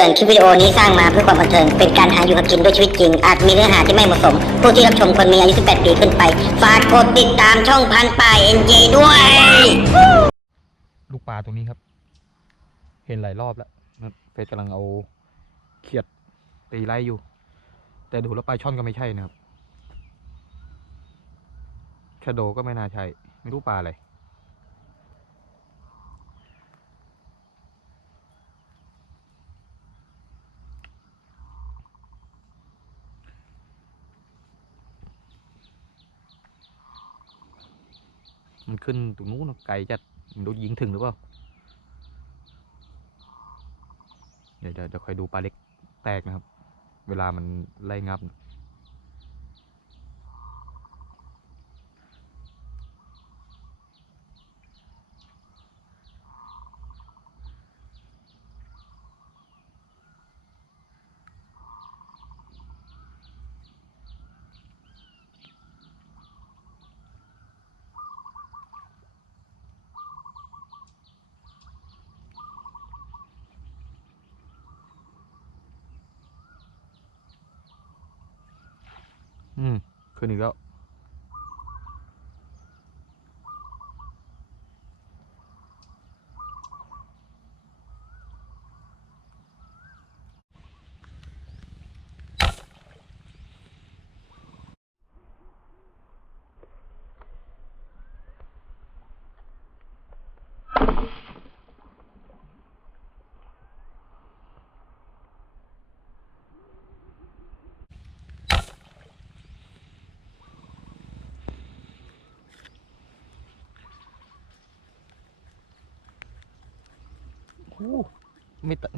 ตือนคลิปวิดีโอนี้สร้างมาเพื่อความบันเทิงเป็นการหาอยู่หากินด้วยชีวิตจริงอาจมีเนื้อหาที่ไม่เหมาะสมผู้ที่รับชมควรมีอายุ18 ปีขึ้นไปฝากกดติดตามช่องพันป่าNJด้วยลูกปลาตรงนี้ครับเห็นหลายรอบแล้วนะเฟสกำลังเอาเขียดตีไล่อยู่แต่ดูแล้วปลาช่อนก็ไม่ใช่นะครับชะโดก็ไม่น่าใช่ไม่รู้ปลาอะไรมันขึ้นตรงนู้นไกลจัดมันดูยิงถึงหรือเปล่าเดี๋ยวคอยดูปลาเล็กแตกนะครับเวลามันไล่งับขึ้นอีกแล้ว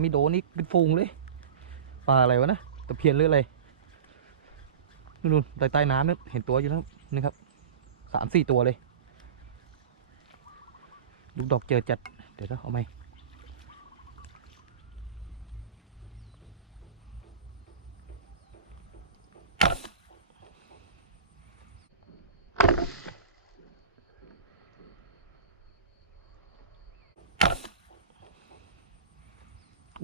ไม่โดนนี่เป็นฟูงเลยปลาอะไรวะนะตะเพียนหรืออะไรนู่นใต้น้ำนี่เห็นตัวอยู่แล้วนี่ครับ3-4 ตัวเลยลูกดอกเจอจัดเดี๋ยวเอาไหม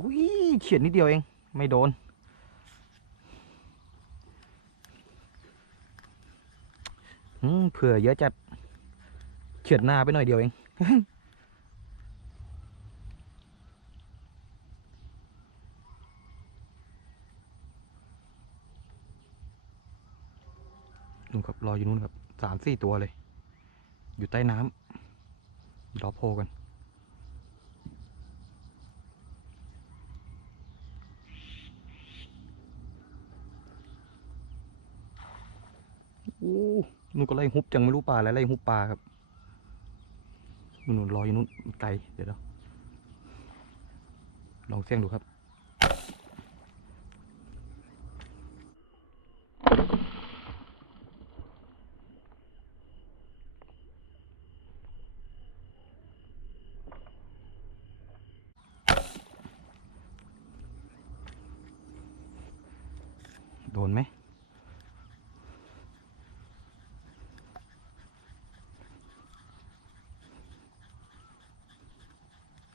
อุ้ยเฉียดนิดเดียวเองไม่โดนเผื่อเยอะจัดเฉียดหน้าไปหน่อยเดียวเองนู่นครับรออยู่นู่นครับ3-4 ตัวเลยอยู่ใต้น้ำรอโผล่กันนู่นก็ไล่ฮุบจังไม่รู้ปลาอะไรไล่ฮุบปลาครับนู่นรออยู่นู่นไกลเดี๋ยวลองเสี่ยงดูครับโดนไหม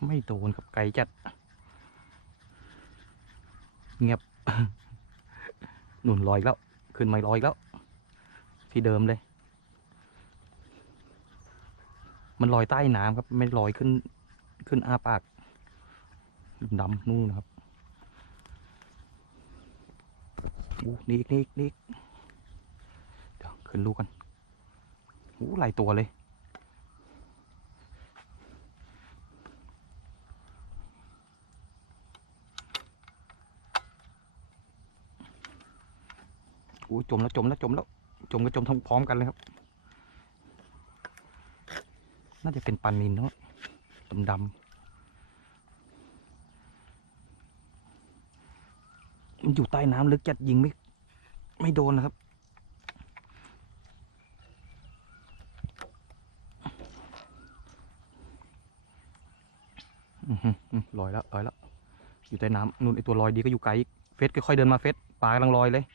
ไม่โดนครับไกลจัดเงียบ หนุนลอยแล้วขึ้นไม่ลอยแล้วที่เดิมเลยมันลอยใต้น้ำครับไม่ลอยขึ้นอ้าปากดำนู่นนะครับนี่อีกเดี๋ยวขึ้นลูกกันหลายตัวเลยจมแล้วจมกับจมทั้งพร้อมกันเลยครับน่าจะเป็นปลานิลเนาะดำมันอยู่ใต้น้ำลึกจัดยิงไม่โดนนะครับลอยแล้วอยู่ใต้น้ำนู่นไอตัวลอยดีก็อยู่ไกลเฟสค่อยๆเดินมาเฟสปลากำลังลอยเลย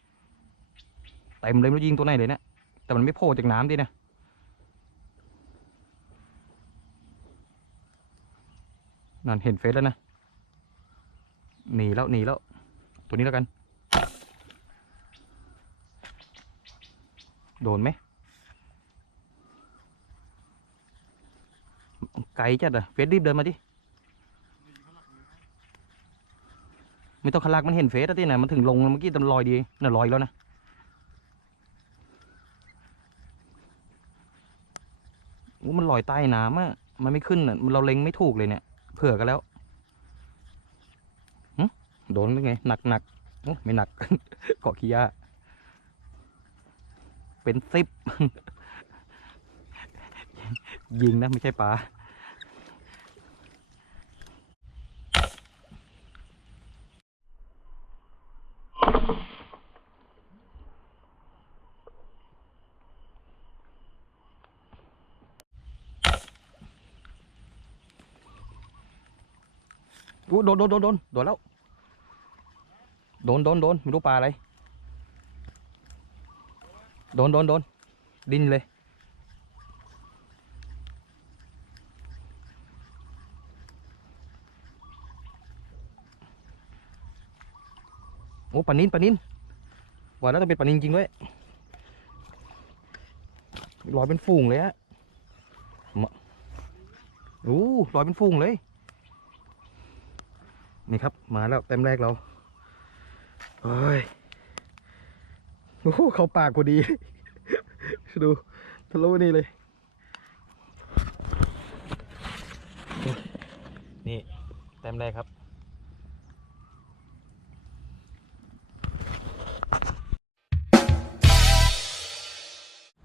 เต็มเลยไม่รู้ยิงตัวไหนเลยเนี่ยแต่มันไม่โผล่จากน้ำดินะนั่นเห็นเฟสแล้วนะ หนีแล้วหนีแล้วตัวนี้แล้วกันโดนไหมไกลจัดอะเฟสรีบเดินมาดิไม่ต้องขลักมันเห็นเฟสแล้วที่ไหนมันถึงลงเมื่อกี้ตำลอยดีน่ะลอยแล้วนะโอ้มันลอยใต้น้ำอะมันไม่ขึ้นอะเราเล็งไม่ถูกเลยเนี่ยเผื่อกันแล้วโดนได้ไงหนักหนักไม่หนัก เกาะขี้ยาเป็น10 ยิงนะไม่ใช่ปลาอู้โดนแล้วโดนไม่รู้ปลาอะไรโดนดิ้นเลยโอ้ปลานินว่าแล้วต้องเป็นปลานินจริงด้วยลอยเป็นฝูงเลยฮะโอ้ลอยเป็นฝูงเลยนี่ครับมาแล้วเต็มแรกเราเฮ้ยโอ้เข้าปากพอดี ดูทะลุนี่เลยนี่เต็มแรกครับ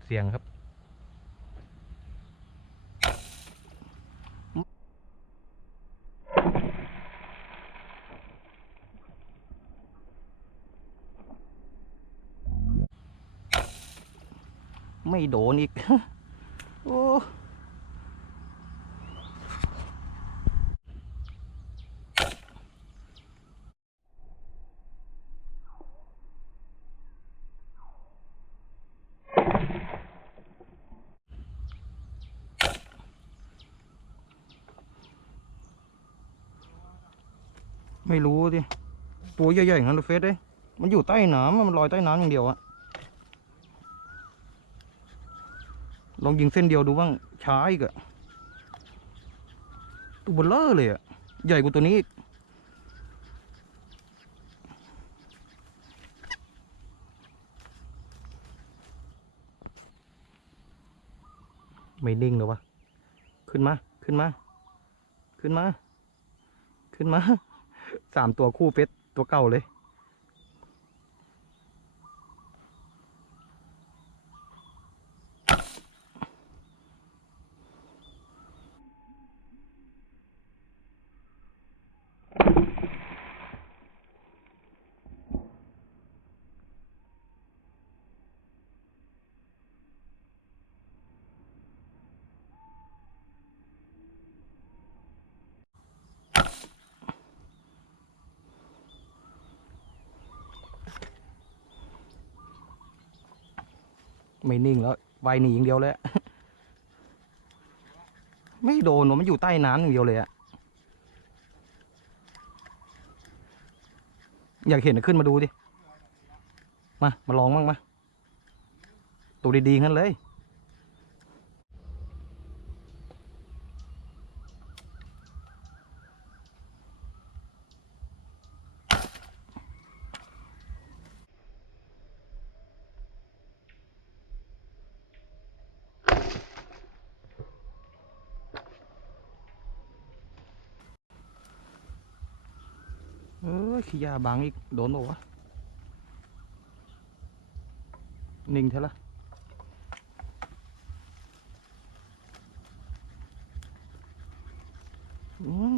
เสียงครับไม่โดนอีก โอ้ไม่รู้ดิตัวใหญ่ๆอย่างนั้นเลยเฟสเลยมันอยู่ใต้น้ำมันลอยใต้น้ำอย่างเดียวอะลองยิงเส้นเดียวดูบ้างช้าอีกอะตัวเบลเลอร์เลยอะใหญ่กว่าตัวนี้อีกไม่นิ่งเลยวะขึ้นมา3 ตัวคู่เฟสตัวเก่าเลยไม่นิ่งแล้วว่ายหนีอย่างเดียวเลย ไม่โดนมันอยู่ใต้น้ำอย่างเดียวเลยอะอยากเห็นขึ้นมาดูดิมาลองบ้างมาตัวดีๆงั้นเลยขี้ยาบางอีกโดนบอกวะนิ่งเท่าละ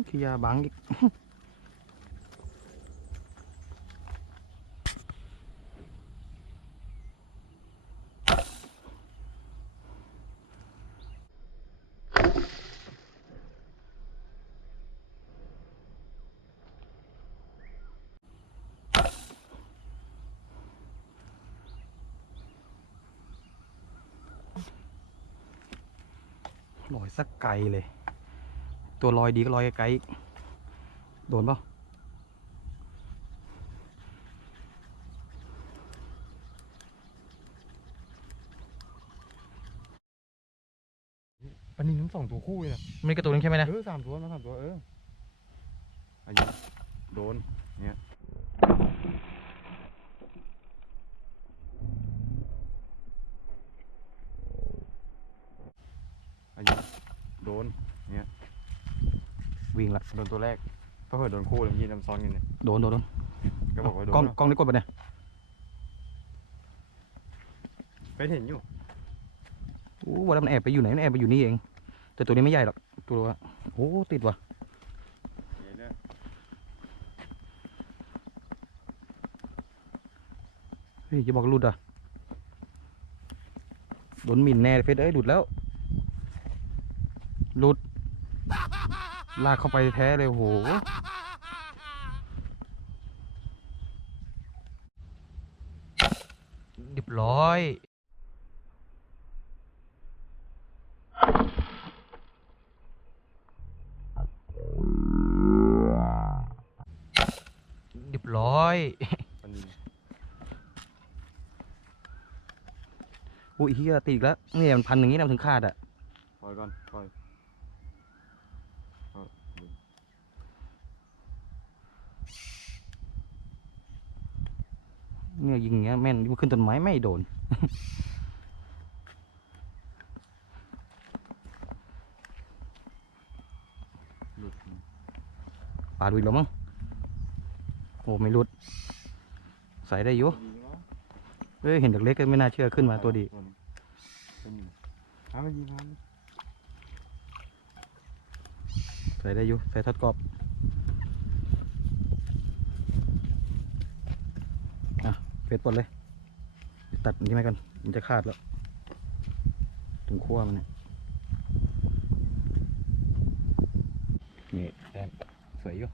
ขี้ยาบางอีก ลอยสักไกลเลยตัวลอยดีก็ลอยไกลอีกโดนเปล่า ปลานิลทั้ง2 ตัวคู่เลยนะ ไม่กระตุกนึงใช่ไหมนะ 3 ตัวมา3 ตัวอายุโดนเนี่ยอายุโดนเนี่ย วิ่งละ โดนตัวแรกเพราะเผื่อโดนคู่แล้วยิงซ้ำซ้อนกันเนี่ย โดน ก็บอกว่าโดน กล้องได้กดปะเนี่ย ไปเห็นอยู่ โอ้ว่าแล้วมันแอบไปอยู่ไหนมันแอบไปอยู่นี่เองแต่ตัวนี้ไม่ใหญ่หรอกตัวโอ้ติดว่ะเฮ้ยจะบอกหลุดอ่ะโดนหมิ่นแน่เฟสเอ้ยหลุดแล้วหลุดลากเข้าไปแท้เลยโหเรียบร้อยเรียบร้อย ปลานิล อุ้ยเฮียติดแล้วเนี่ยมันพันอย่างนี้นะมันถึงขาดอ่ะ ปล่อยก่อนปล่อย เนี่ยยิงอย่างเงี้ยแม่นมันขึ้นต้นไม้ไม่โดน หลุด ปาดดูอีกแล้วมั้งโอ้ไม่รุดใส่ได้อยู่เอ้ยเห็นเด็กเล็กก็ไม่น่าเชื่อขึ้นมาตัวดี หามายิงมัน ใส่ได้อยู่ใส่ทอดกรอบอ่ะเฟสปลดเลยตัดอันนี้ไหมกันมันจะขาดแล้วถึงขั้วมันเนี่ยนี่แต้มสวยอยู่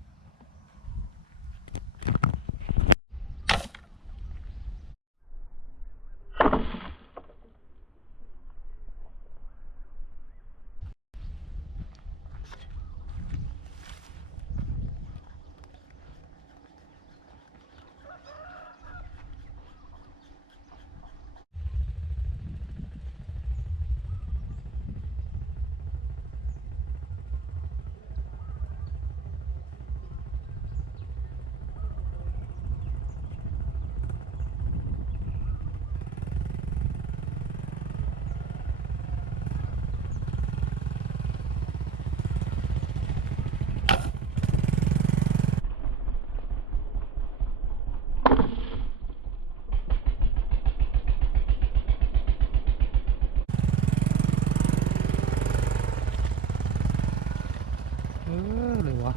เลยวะ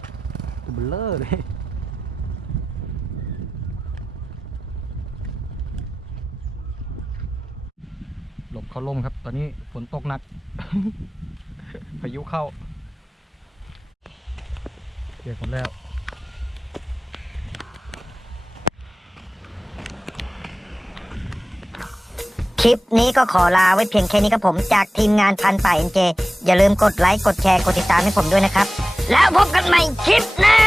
ตัวเบลอเลยหลบเข้าร่มครับตอนนี้ฝนตกหนัก พายุเข้าเปียกหมดแล้ว คลิปนี้ก็ขอลาไว้เพียงแค่นี้ครับผมจากทีมงานพันป่าเอ็นเจอย่าลืมกดไลค์กดแชร์กดติดตามให้ผมด้วยนะครับ แล้วพบกันใหม่คลิปหน้า